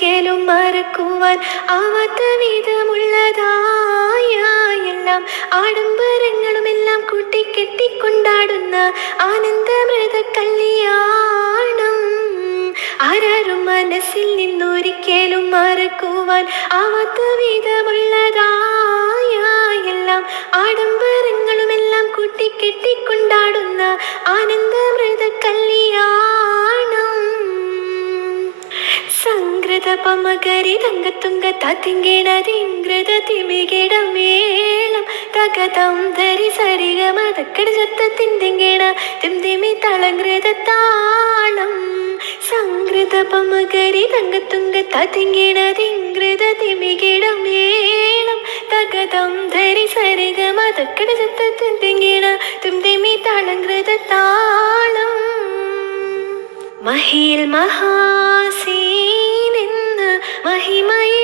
നിന്നൊരിക്കലും മറക്കുവാൻ ആവാത്ത വിധമുള്ളതായ എല്ലാം ആഡംബരങ്ങളും എല്ലാം കൂട്ടിക്കെട്ടിക്കൊണ്ടാടുന്ന ആനന്ദമൃത കല്യാണം ആരാരും മനസ്സിൽ നിന്നൊരിക്കലും മറക്കുവാൻ ആവാത്ത വിധമുള്ളതായ എല്ലാം ആഡംബരങ്ങളും എല്ലാം കൂട്ടിക്കെട്ടിക്കൊണ്ടാടുന്ന ആനന്ദമൃത പമകരി തങ്കത്തുങ്ക തത്തിങ്കിണതിങ്കൃത തിമികിട മേളം തകതം ധരി സരിഗമ തക്കട ചത്തത്തിന്തിങ്കിണ തിന്തിമി തളങ്കൃത താളം സംകൃത പമകരി തങ്കത്തുങ്ക തത്തിങ്കിണതിങ്കൃത തിമികിട മേളം തകതം ധരി സരിഗമ തക്കട ചത്തത്തിന്തിങ്കിണ തിന്തിമി തളങ്കൃത താളം മഹിൽ മഹാസീനെന്ന് மகிமை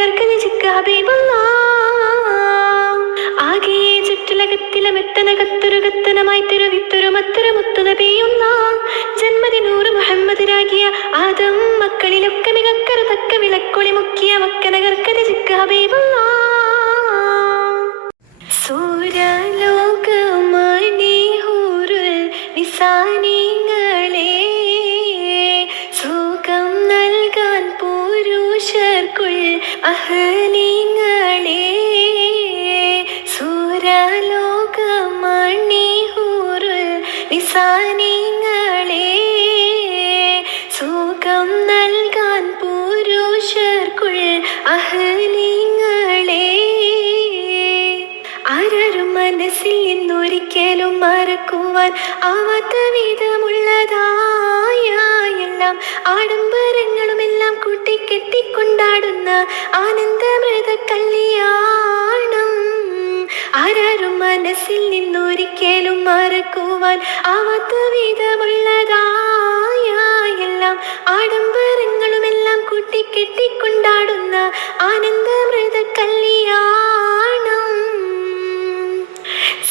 മക്കനകർക്ക് നിജിക്ക ഹബീബുള്ള ആകെ ജന്മദിനൂറ് ആദം മക്കളിലൊക്കെ മുക്കിയ മക്കനകർക്ക് ഹബീബുള്ള നിസാനിങ്ങളെ സുഖം നൽകാൻ പുരുഷർക്കുൾ അഹലിങ്ങളെ ആരും മനസ്സിൽ നിന്നൊരിക്കലും മറക്കുവാൻ ആവാത്ത വിധമുള്ളതായ എല്ലാം ആഡംബരങ്ങളും എല്ലാം ആനന്ദമൃത കല്യാണം. ആരാരും മനസ്സിൽ മറക്കുവാൻ ആവാത്ത വിധമുള്ളതായ എല്ലാം ആഡംബരങ്ങളും എല്ലാം കൂട്ടിക്കെട്ടിക്കൊണ്ടാടുന്ന ആനന്ദമൃത കല്യാണം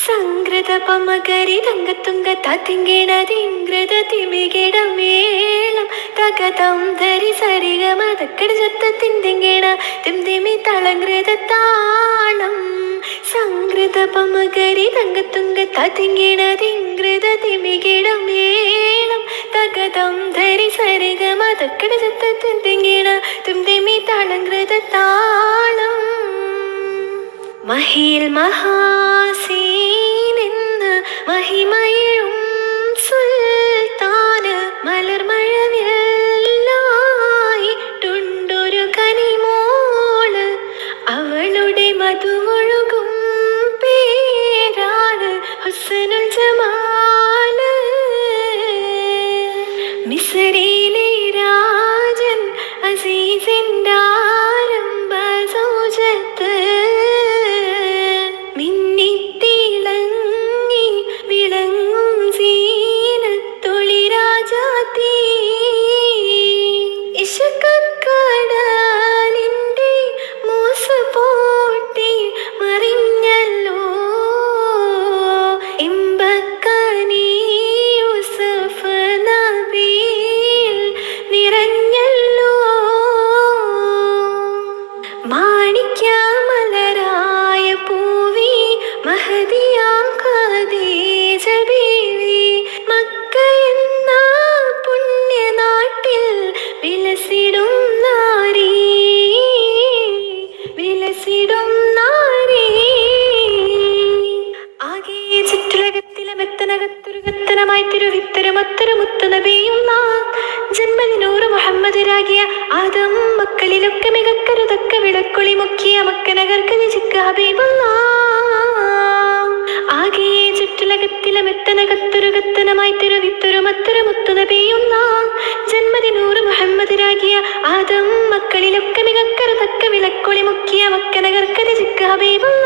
സംഗ്രത പമകരി തങ്കത്തുങ്ക തത്തിങ്കിണതിങ്കൃത തിമികിട മേളം തകതം ധരി സരിഗമ തക്കട ചത്തത്തിന്തിങ്കിണ തിന്തിമി തളങ്കൃത താളം സംഗ്രത പമകരി തങ്കത്തുങ്ക തത്തിങ്കിണതിങ്കൃത തിമികിട മേളം തകതം ധരി സരിഗമ തക്കട ചത്തത്തിന്തിങ്കിണ തിന്തിമി തളങ്കൃത താളം മഹിൽ മഹാസീനെന്ന് മിസറിയിലെ രാജൻ അസീസിൻ ആകെ ചുറ്റുലകത്തിലെ മെത്തനകത്തൊരുകത്തനമായി തെരുവിത്തൊരു മത്തൊരു മുത്തുന പെയ്യുന്ന ജന്മദിനൂറ് മുഹമ്മദിരാകിയ ആദം മക്കളിലൊക്കെ മികക്കര തക്ക വിളക്കൊളി മുക്കിയ മക്കനകർക്കതി വിചിക്ക ഹബീബുള്ള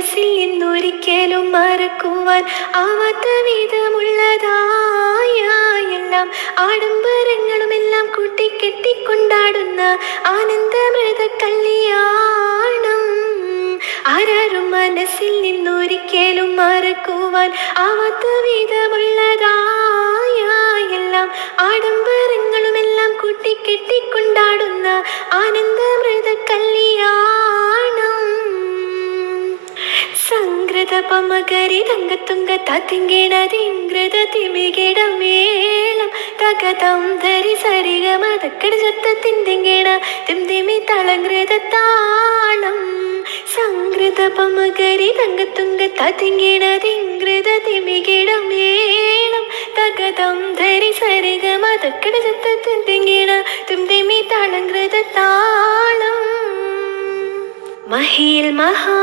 മനസ്സിൽ നിന്നൊരിക്കലും മറക്കുവാൻ ആവാത്ത വിധമുള്ളതായ എല്ലാം ആഡംബരങ്ങളും എല്ലാം കൂട്ടിക്കെട്ടിക്കൊണ്ടാടുന്ന ആനന്ദമൃത കല്യാണം ആരാരും മനസ്സിൽ നിന്നൊരിക്കലും മറക്കുവാൻ ആവാത്ത വിധമുള്ളതായ എല്ലാം ആഡംബരങ്ങളും എല്ലാം കൂട്ടിക്കെട്ടിക്കൊണ്ടാടുന്ന ആനന്ദമൃത സംഗ്രത പമകരി തങ്കത്തുങ്ക തത്തിങ്കിണതിങ്കൃത തിമികിട മേളം തകതം ധരി സരിഗമ തക്കട ചത്തത്തിന്തിങ്കിണ. തിന്തിമി തളങ്കൃത താളം സംഗ്രത പമകരി തങ്കത്തുങ്ക തത്തിങ്കിണതിങ്കൃത തിമികിട മേളം മഹിൽ മഹാ